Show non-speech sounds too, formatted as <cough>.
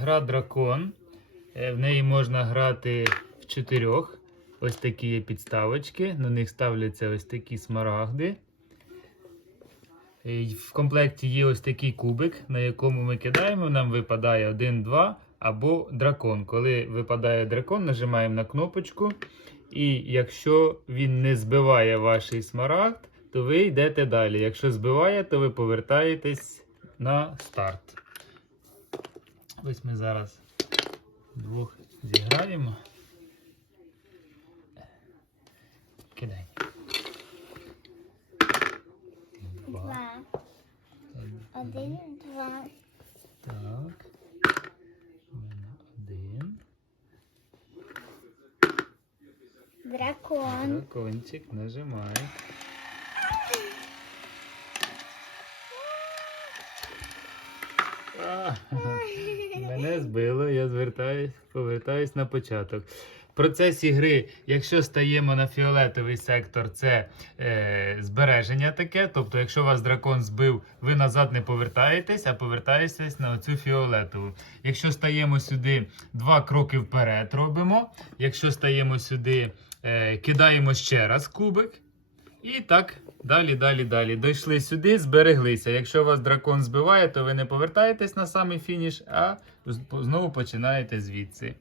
гра дракон. Е, В неї можна грати в чотирьох. Ось такі є підставочки. На них ставляться ось такі смарагди. Е, В комплекті є ось такий кубик, на якому ми кидаємо. Нам випадає 1, 2 або дракон. Коли випадає дракон, нажимаємо на кнопочку. І якщо він не збиває ваш смарагд, то ви йдете далі. Якщо збиває, то ви повертаєтесь на старт. Ось ми зараз двох зіграємо. Кидай. Два. Один, два. Так. Один. Дракон. Дракончик нажимай. <laughs> Мене збило, я звертаюсь, повертаюсь на початок. В процесі гри, якщо стаємо на фіолетовий сектор, це е, збереження таке. Тобто, якщо вас дракон збив, ви назад не повертаєтесь, а повертаєтесь на оцю фіолетову. Якщо стаємо сюди, два кроки вперед робимо. Якщо стаємо сюди, е, кидаємо ще раз кубик. І так, далі, далі, далі. Дійшли сюди, збереглися. Якщо вас дракон збиває, то ви не повертаєтесь на самий фініш, а знову починаєте звідси.